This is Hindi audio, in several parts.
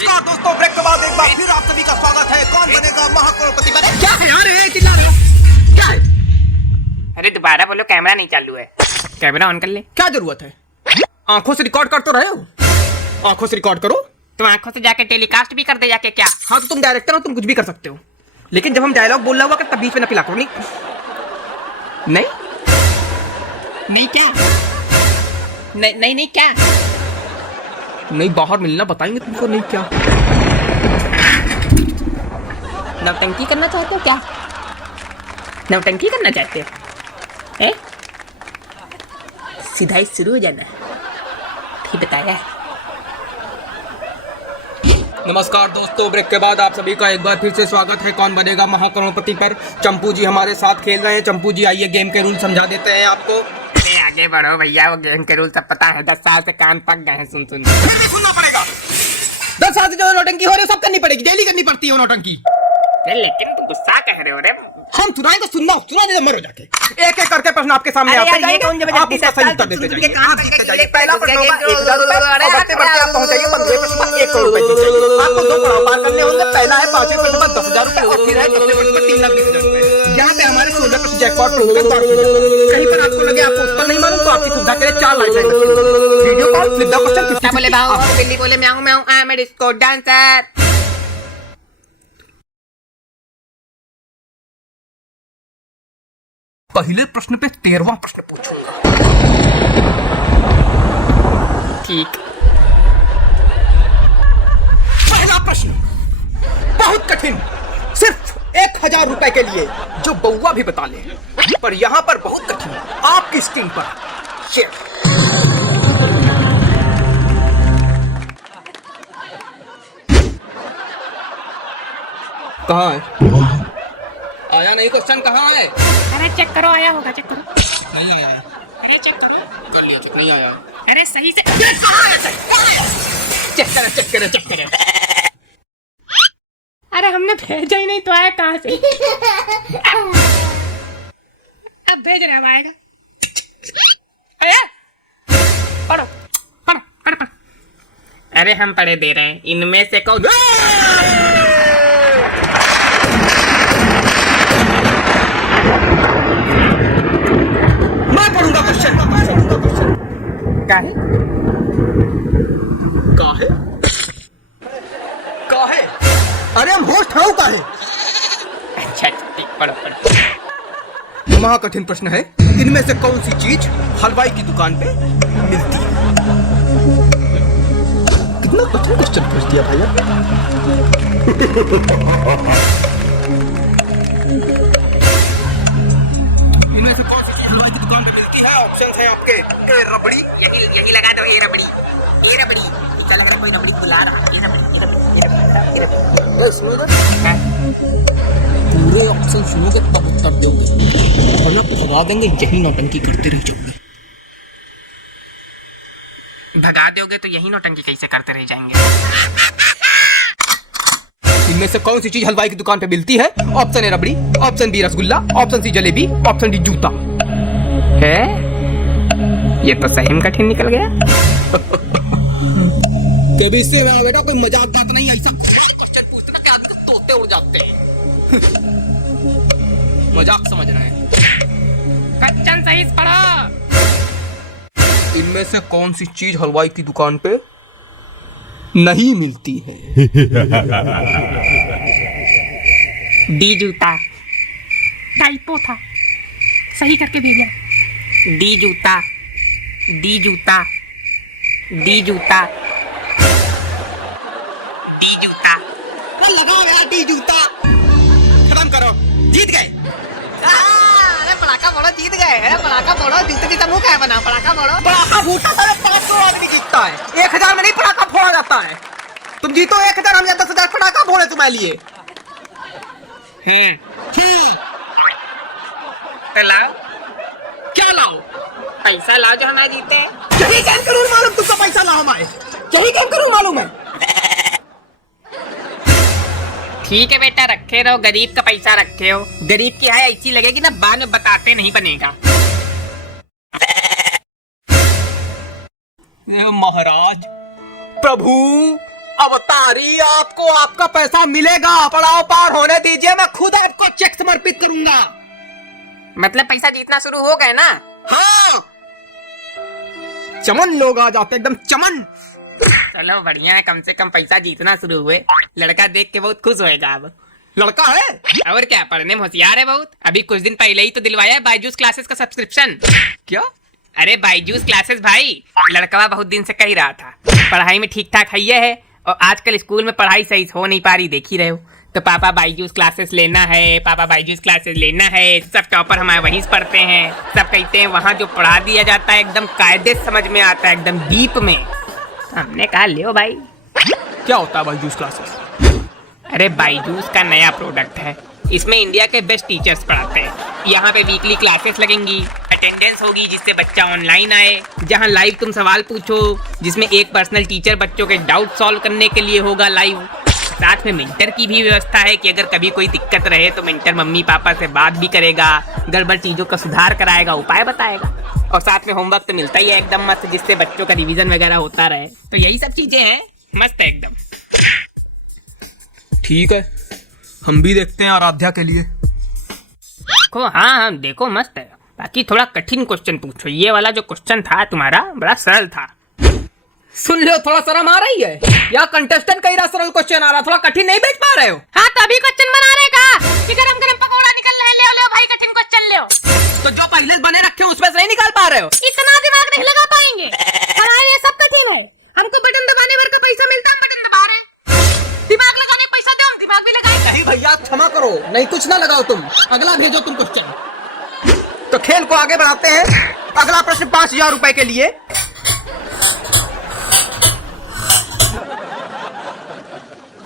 नमस्कार दोस्तों, ब्रेक के बाद एक बार फिर आप सभी का स्वागत है। कौन बनेगा महाकरोड़पति बने? क्या है यार ये चिल्ला रहे हो? क्या है? अरे दोबारा बोलो, कैमरा नहीं चालू है। कैमरा ऑन कर ले। क्या जरूरत है? आंखों से रिकॉर्ड कर तो रहे हो। आंखों से रिकॉर्ड करो। तुम आंखों से जाके टेलीकास्ट भी कर दे जाके क्या? हाँ तो तुम डायरेक्टर हो, तुम कुछ भी कर सकते हो, लेकिन जब हम डायलॉग बोल रहा हुआ तब बीच में न पिला करो। नहीं नहीं क्या? नहीं क्या? नहीं, बाहर मिलना बताएंगे तुमको। नहीं क्या? नौटंकी करना चाहते हो क्या? नौटंकी करना चाहते हो? हैं? सीधा ही शुरू हो जाना है, फिर बताया। नमस्कार दोस्तों, ब्रेक के बाद आप सभी का एक बार फिर से स्वागत है कौन बनेगा महाकरोड़पति पर। चंपू जी हमारे साथ खेल रहे हैं। चंपू जी आइए, गेम के रूल समझा देते हैं आपको। अरे आगे बढ़ो भैया, वो गेम के रूल सब पता है। 10 साल से कान पक गए हैं सुनना पड़ेगा। 10 साल से जो नौटंकी हो रही है सब करनी पड़ेगी, डेली करनी पड़ती है वो नौटंकी। लेकिन तुम गुस्सा कह रहे हो रे। हम सुनाए तो सुनना, सुना दे मरो जाके। एक एक करके प्रश्न आपके सामने आते जाएंगे, आप उसका सही उत्तर देते जाइए। आप जीतते जाइए। पहला प्रश्न होगा 1000 रुपए और बढ़ते बढ़ते आप पहुंच जाइए 15वें प्रश्न पर 1 करोड़ रुपए जीत जाइए। आपको 2 पड़ाव पार करने होंगे। पहला है 5वें प्रश्न पर 10,000 रुपए और फिर है 10वें प्रश्न पर 3,20,000 रुपए। यहाँ पे हमारे 16 प्रश्न जैकपॉट पे होंगे। कहीं पर आपको लगे आपको उत्तर नहीं मालूम तो आपकी सुविधा के लिए 4 life video call flip the question. क्या बोले बाबू? बिल्ली बोले म्याऊं म्याऊं, I am a disco dancer. पहले प्रश्न पे 13वां प्रश्न पूछूंगा। ठीक। पहला प्रश्न बहुत कठिन, सिर्फ 1,000 रुपए के लिए, जो बउआ भी बता ले, पर यहाँ पर बहुत कठिन आपकी स्क्रीन पर। शेयर कहाँ है? आया नहीं क्वेश्चन, कहाँ है? अरे चेक करो, आया होगा, चेक करो। नहीं आया है। अरे चेक करो, कर लिया चेक, नहीं आया। अरे सही से चेक करे। अरे हमने भेजा ही नहीं तो आया कहाँ से? अब भेज रहे, अब आएगा। अरे पढ़ो। अरे हम पढ़े दे रहे हैं। इनमें से कौन? मैं पढ़ूंगा क्वेश्चन। काहे? अरे हम होस्ट हूँ काहे? अच्छा ठीक, पढ़ो। महाकठिन प्रश्न है, इनमें से कौन सी चीज हलवाई की दुकान पे मिलती है? कितना कठिन क्वेश्चन पूछ दिया भैया। इनमें से कौन सी चीज हलवाई की दुकान पे मिलती है? ऑप्शंस हैं आपके। ए रबड़ी, यही लगा दो। ए रबड़ी। क्या लग रहा है? कोई रबड़ी बुला रहा है। ए रबड़ी। सुनो पूरे ऑप्शन सुनोगे तब उत्तर दोगे, वरना भगा देंगे। यही नौटंकी करते रह जाओगे। भगा दोगे तो यही नौटंकी कैसे करते रह जाएंगे? इनमें से कौन सी चीज हलवाई की दुकान पे मिलती है? Option A rabri, option B rasgulla, option C jalebi, option D जूता। है ये तो सही में कठिन निकल गया। कभी इससे बेटा कोई मजाक बात नहीं, ऐसा क्वेश्चन पूछते ना कि आदमी को तोते उड़ जाते हैं। मजाक समझ रहे हैं। क्वेश्चन सही से पढ़ो। इनमें से कौन सी चीज हलवाई की दुकान पे नहीं मिलती है? डी जूता। टाइपो था, सही करके भेजा। डी जूता। लगाओ यार डी जूता। खत्म करो, जीत गए। अरे पटाखा फोड़ो, जीत गए। अरे पटाखा फोड़ो, जूते की मुंह क्या बना? पटाखा फोड़ो। पटाखा फूटा सारे 500 आदमी जीतता है। 1,000 में नहीं पटाखा फोड़ा जाता है। तुम जीतो 1,000, हम 10,000 पटाखा फोड़े तुम्हारे लिए। तो लाओ। क्या लाओ? पैसा लाओ जो हमारे जीते। यही गेम का रूल मालूम तुमको? पैसा लाओ हमारे, यही गेम का रूल मालूम है। ठीक है बेटा, रखे रहो। गरीब का पैसा रखे हो। गरीब की हाय ऐसी लगेगी ना, बाद में बताते नहीं बनेगा। महाराज, प्रभु, अवतारी, आपको आपका पैसा मिलेगा। पड़ाव पार होने दीजिए, मैं खुद आपको चेक समर्पित करूंगा। मतलब पैसा जीतना शुरू हो गए ना? हाँ, चमन लोग आ जाते एकदम चमन। चलो बढ़िया है, कम से कम पैसा जीतना शुरू हुए। लड़का देख के बहुत खुश होएगा अब। लड़का है और क्या, पढ़ने में होशियार है बहुत। अभी कुछ दिन पहले ही तो दिलवाया है बायजूस क्लासेस का सब्सक्रिप्शन। क्या? अरे बायजूस क्लासेस भाई, लड़का बहुत दिन से कह रहा था पढ़ाई में ठीक ठाक है और आजकल स्कूल में पढ़ाई सही हो नहीं पा रही, देख ही रहे हो। तो पापा बायजूस क्लासेस लेना है, पापा बायजूस क्लासेस लेना है। सब टॉपर हमारे वहीं से पढ़ते हैं। सब कहते हैं वहाँ जो पढ़ा दिया जाता है एकदम कायदे से समझ में आता है, एकदम डीप में। हमने कहा लियो भाई। क्या होता है बायजूस क्लासेस? अरे बायजूस का नया प्रोडक्ट है। इसमें इंडिया के बेस्ट टीचर्स पढ़ाते हैं। यहाँ पे वीकली क्लासेस लगेंगी, अटेंडेंस होगी जिससे बच्चा ऑनलाइन आए, जहाँ लाइव तुम सवाल पूछो, जिसमें एक पर्सनल टीचर बच्चों के डाउट सॉल्व करने के लिए होगा लाइव। साथ में मेंटर की भी व्यवस्था है कि अगर कभी कोई दिक्कत रहे तो मेंटर मम्मी पापा से बात भी करेगा, गड़बड़ चीजों का सुधार कराएगा, उपाय बताएगा। और साथ में होमवर्क तो मिलता ही है एकदम मस्त, जिससे बच्चों का रिवीजन वगैरह होता रहे। तो यही सब चीजें हैं, मस्त है एकदम। ठीक है, हम भी देखते हैं आराध्या के लिए। देखो, हाँ देखो मस्त है। बाकी थोड़ा कठिन क्वेश्चन पूछो। ये वाला जो क्वेश्चन था तुम्हारा बड़ा सरल था। सुन लो, थोड़ा शर्म आ रही है? या कंटेस्टेंट कहीं सरल क्वेश्चन आ रहा, थोड़ा कठिन नहीं भेज पा रहे हो? हाँ तभी क्वेश्चन बना रहे का कि गरम गरम पकौड़ा निकल रहे, ले भाई कठिन क्वेश्चन ले। तो जो पहले बने रखे उसमें से नहीं निकाल पा रहे हो? इतना दिमाग नहीं लगा पाएंगे। हमारे ये सब कठिन है। हमको बटन दबाने भर का पैसा मिलता है, बटन दबा रहे। दिमाग लगाने का पैसा दो, हम दिमाग भी लगाएंगे। नहीं भैया, क्षमा करो, नहीं कुछ ना लगाओ तुम। अगला भेजो तुम क्वेश्चन। तो खेल को आगे बढ़ाते हैं। अगला प्रश्न 5000 रुपए के लिए।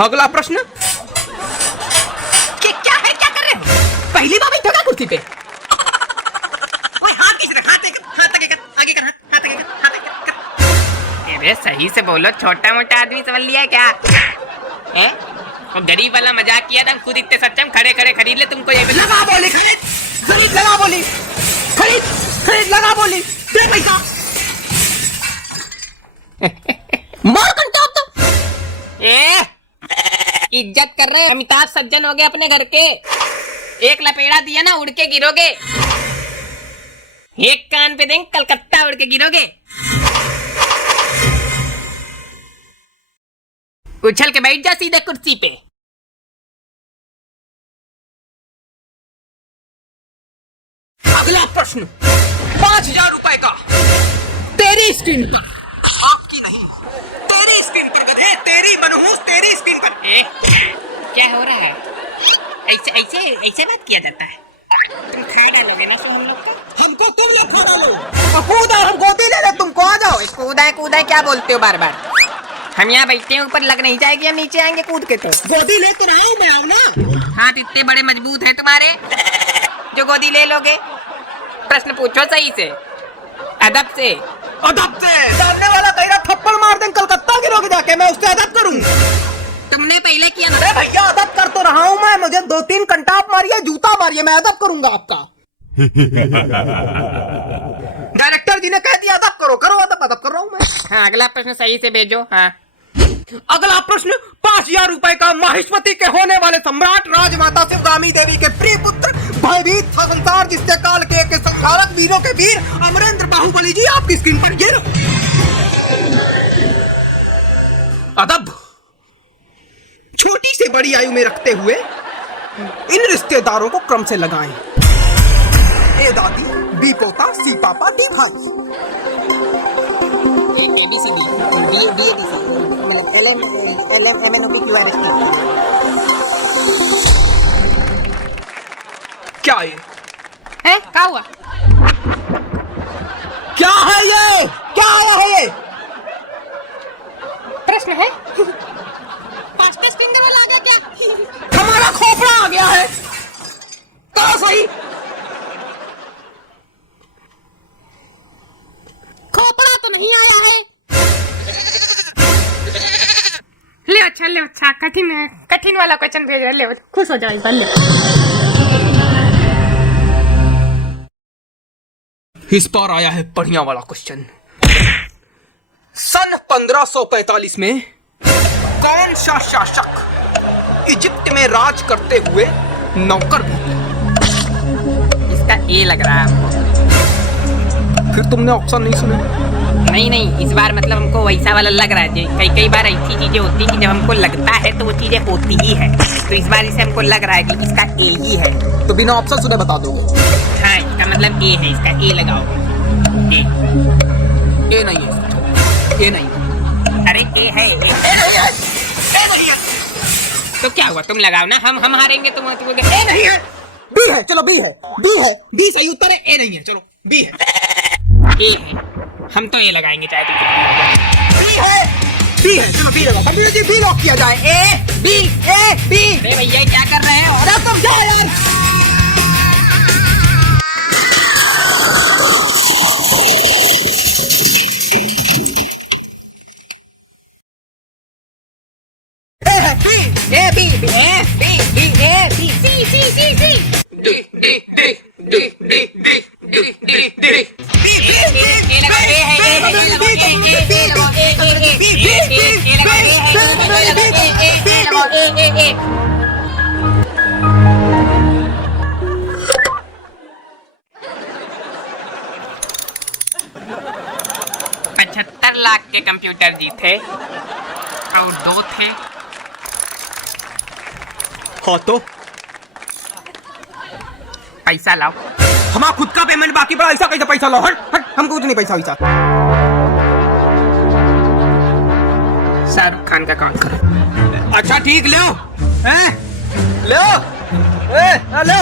अगला प्रश्न। क्या है, क्या कर रहे हो? पहली बार बैठा कुर्सी पे। अरे सही से बोलो, छोटा मोटा आदमी समझ लिया क्या है? वो गरीब वाला मजाक किया था, खुद इतने सच्चम खड़े खड़े खरीद ले तुमको। ये लगा बोली खरीद लगा बोली खरीद लगा बोली दे पैसा। मार घंटा अब तो। इज्जत कर रहे हैं, अमिताभ सज्जन हो गए अपने घर के। एक लपेड़ा दिया ना उड़ के गिरोगे, एक कान पे देंगे कलकत्ता उड़ के गिरोगे। उछल के बैठ जा सीधे कुर्सी पे। अगला प्रश्न 5000 रुपए का। तेरी स्क्रीन पर, आपकी नहीं, तेरी स्क्रीन पर गधे, तेरी मनहूस तेरी स्क्रीन पर। क्या हो रहा है? ऐसे बात किया जाता है? तुम खा डालोगे ना हम लोग को? हमको तुम लोग खा डालो। कूदा, हम गोदी ले रहे, तुमको आ जाओ। कूदा क्या बोलते हो बार बार? हम यहाँ बैठते हैं, ऊपर लग नहीं जाएगी, हम नीचे आएंगे कूद के। तो गोदी ले तो रहा हूँ मैं, आओ ना। हाथ इतने बड़े मजबूत हैं तुम्हारे जो गोदी ले लोगे? प्रश्न पूछो सही से, अदब से। जानने वाला कह रहा थप्पड़ मार दें कलकत्ता गिरोगे जाके, मैं उससे अदब करूँ? तुमने पहले किया ना। अरे भैया, अदब कर तो रहा हूँ मैं। मुझे 2-3 कंटाप मारिए, जूता मारिए, मैं अदब करूंगा आपका। डायरेक्टर जी ने कह दिया अदब करो, करो अदब कर रहा हूँ मैं। हाँ अगला प्रश्न सही से भेजो। हाँ अगला प्रश्न 5000 रुपए का। माहिष्मती के होने वाले सम्राट राजमाता शिवगामी देवी के प्रिय पुत्र, भयभीत था संसार जिससे काल के संहारक वीरों के वीर अमरेंद्र बाहुबली जी आपकी स्क्रीन पर ये अदब। छोटी से बड़ी आयु में रखते हुए इन रिश्तेदारों को क्रम से लगाएं। ए दादी, बी पोता, सी पापा, डी भाई। क्या ये है? क्या हुआ? क्या है ये? क्या है ये? प्रश्न है? फास्टेस्ट स्पिनर आ गया क्या? हमारा खोपड़ा आ गया है। कहाँ सही? खोपड़ा तो नहीं आया है। ले अच्छा कठिन वाला क्वेश्चन भेज रहे, ले खुश हो जाओ इस बार। इस बार आया है बढ़िया वाला क्वेश्चन। सन 1545 में कौन सा शासक इजिप्ट में राज करते हुए नौकर भी? इसका ए लग रहा है हमको। फिर तुमने ऑप्शन नहीं सुने? नहीं नहीं, इस बार मतलब हमको वैसा वाला लग रहा है। कई कई बार ऐसी चीजें होती हैं कि जब हमको लगता है तो वो चीजें होती ही है। तो इस बार इसे हमको लग रहा है कि इसका ए ही है। तो बिना ऑप्शन सुने बता दोगे? हाँ, इसका मतलब ए है। इसका ए लगाओ। ए नहीं है, ए नहीं है। अरे ए है, ए नहीं है। तो क्या हुआ, तुम लगाओ ना। हम हारेंगे तुम ए नहीं है, बी है। चलो बी है, बी है, बी सही उत्तर है। ए नहीं है, चलो बी है। ए है, हम तो ए लगाएंगे चाहे तुम। बी है, बी है। चलो बी लगाओ। कंप्यूटर जी बी लॉक किया जाए। A B, A B. अरे भैया क्या कर रहे हो? अरे तुम जाओ यार। ए है, B, A B, A B, B, A B, C C C C. D D D D D D D D D. $75 lakh के कंप्यूटर जीते और 2 थे। हाँ तो पैसा लाओ। हमारा खुद का पेमेंट बाकी पड़ा, ऐसा कैसे पैसा लो? हट हट, हमको कुछ नहीं पैसा वैसा। शाहरुख खान का काम करो। अच्छा ठीक लो, हैं लो, लो।